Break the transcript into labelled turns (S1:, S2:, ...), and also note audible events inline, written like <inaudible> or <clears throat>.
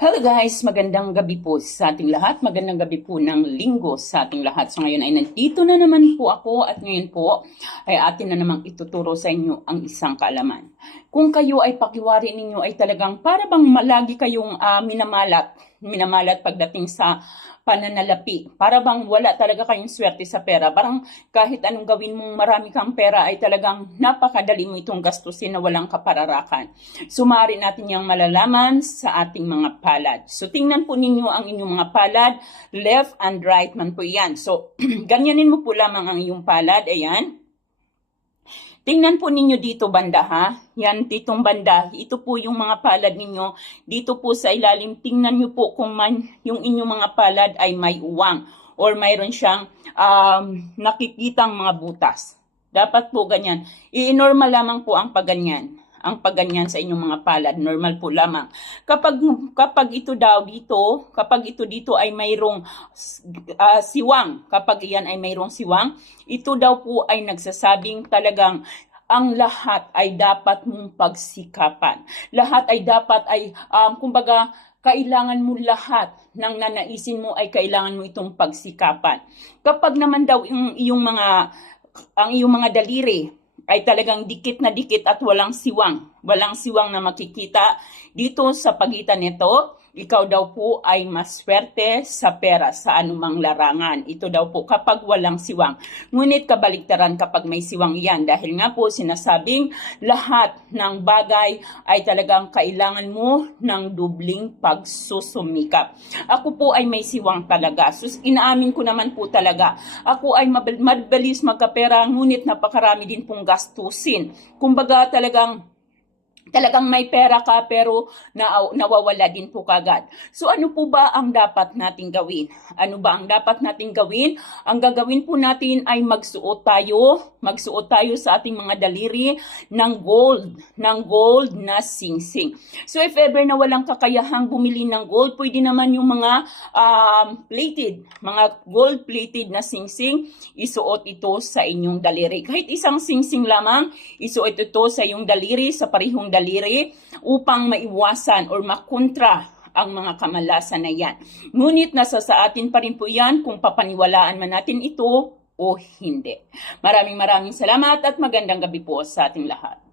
S1: Hello guys, magandang gabi po sa ating lahat. Magandang gabi po ng linggo sa ating lahat. So ngayon ay nandito na naman po ako at ngayon po ay atin na namang ituturo sa inyo ang isang kaalaman. Kung kayo ay pakiwari ninyo ay talagang para bang malagi kayong ah, minamalat, minamalat pagdating sa pananalapi. Para bang wala talaga kayong swerte sa pera. Parang kahit anong gawin mong marami kang pera ay talagang napakadali mo itong gastusin na walang kapararakan. Sumari natin yung malalaman sa ating mga palad. So tingnan po ninyo ang inyong mga palad, left and right man po yan. So <clears throat> ganyanin mo po lamang ang iyong palad, ayan. Tingnan po ninyo dito banda ha. Yan, ditong banda. Ito po yung mga palad ninyo. Dito po sa ilalim, tingnan nyo po kung man yung inyong mga palad ay may uwang or mayroon siyang um, nakikitang mga butas. Dapat po ganyan. I-normal lamang po ang pagganyan. Ang pagganyan sa inyong mga palad. Normal po lamang. Kapag, kapag ito daw dito, kapag ito dito ay mayroong ah, siwang, kapag iyan ay mayroong siwang, ito daw po ay nagsasabing talagang ang lahat ay dapat mong pagsikapan. Lahat ay dapat ay, um, kumbaga, kailangan mo lahat ng nanaisin mo ay kailangan mo itong pagsikapan. Kapag naman daw yung iyong mga ang iyong mga daliri ay talagang dikit na dikit at walang siwang. Walang siwang na makikita dito sa pagitan nito. Ikaw daw po ay maswerte sa pera sa anumang larangan. Ito daw po kapag walang siwang. Ngunit kabaligtaran kapag may siwang yan. Dahil nga po sinasabing lahat ng bagay ay talagang kailangan mo ng dubling pagsusumikap. Ako po ay may siwang talaga. Sus, inaamin ko naman po talaga. Ako ay mabilis magkapera ngunit napakarami din pong gastusin. Kumbaga talagang talagang may pera ka pero na, nawawala din po kagad. So ano po ba ang dapat nating gawin? Ano ba ang dapat nating gawin? Ang gagawin po natin ay magsuot tayo, magsuot tayo sa ating mga daliri ng gold, ng gold na singsing. So if ever na walang kakayahang bumili ng gold, pwede naman yung mga um, plated, mga gold plated na singsing, isuot ito sa inyong daliri. Kahit isang singsing lamang, isuot ito sa iyong daliri, sa daliri, upang maiwasan or makontra ang mga kamalasan na yan. Ngunit nasa sa atin pa rin po yan kung papaniwalaan man natin ito o hindi. Maraming maraming salamat at magandang gabi po sa ating lahat.